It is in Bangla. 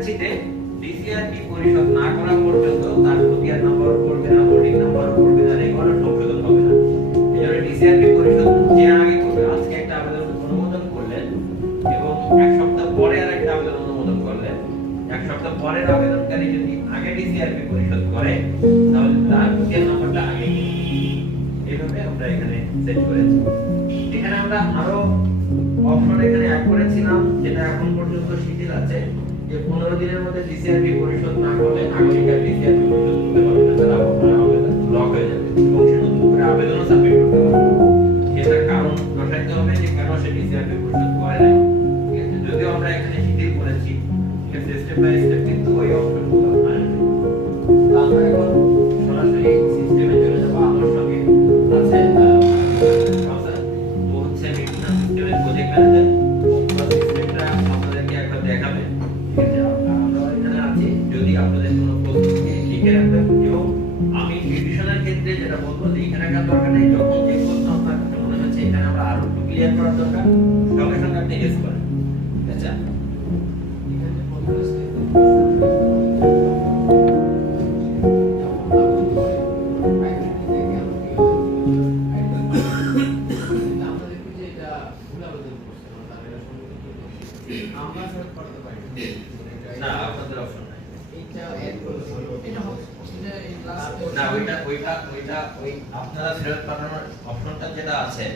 ভ্যাকেন্সিতে ডিসিআরপি পরিশোধ না করা পর্যন্ত তার খতিয়ান নাম্বার পড়বে না, বোর্ডিং নাম্বার পড়বে না, রেগুলার সংশোধন হবে না। এজন্য ডিসিআরপি পরিশোধ যে আগে করবে, আজকে একটা আবেদন অনুমোদন করলেন এবং এক সপ্তাহ পরে আরেকটা আবেদন অনুমোদন করলেন, এক সপ্তাহ পরের আবেদনকারী যদি আগে ডিসিআরপি পরিশোধ করে তাহলে তার খতিয়ান নাম্বারটা আগে এইভাবে আমরা এখানে সেট করেছি। এখানে আমরা আরো অপশন এখানে অ্যাড করেছিলাম যেটা এখন পর্যন্ত শিথিল আছে, যে 15 দিনের মধ্যে ডিসিআরপি পরিশোধ না করলে আগামীকাল ডিসিআরপি পরিশোধ করতে পারবে না, তারা আবেদন ব্লক হয়ে যাবে এবং সে নতুন করে আবেদনও সাবমিট করতে পারবে। এটার কারণ দর্শাইতে হবে যে কেন সে ডিসিআরপি পরিশোধ করে নাই। ঠিক আছে, যদিও আমরা এখানে শিথিল করেছি, ঠিক আছে, স্টেপ বাই স্টেপ কিন্তু ওই অপশনগুলো আসবে। তো আমরা এখন সরাসরি সিস্টেমে চলে যাব। আমার সঙ্গে আছে তো হচ্ছে বিভিন্ন সিস্টেমের প্রজেক্ট ম্যানেজার, সিস্টেমটা আপনাদেরকে একবার দেখাবে। ঠিক আছে, আমরা এখানে আছি, যদি আপনাদের কোনো প্রশ্ন থাকে লিখে রাখবেন এবং আমি রিভিশনের ক্ষেত্রে যেটা বলবো লিখে রাখার দরকার নেই, যখন যে প্রশ্ন আপনার কাছে মনে হচ্ছে এখানে আমরা আরো একটু ক্লিয়ার করার দরকার, সঙ্গে সঙ্গে আপনি গেস করেন। আচ্ছা, এখানে প্রথমে আমরা সেট করতে পারি না, আপনাদের অপশন নাই। এটা এড করতে হলো, এটা হবে এটা এই ক্লাস না, ওইটা ওই আপনারা সিলেক্ট করানোর অপশনটা যেটা আছে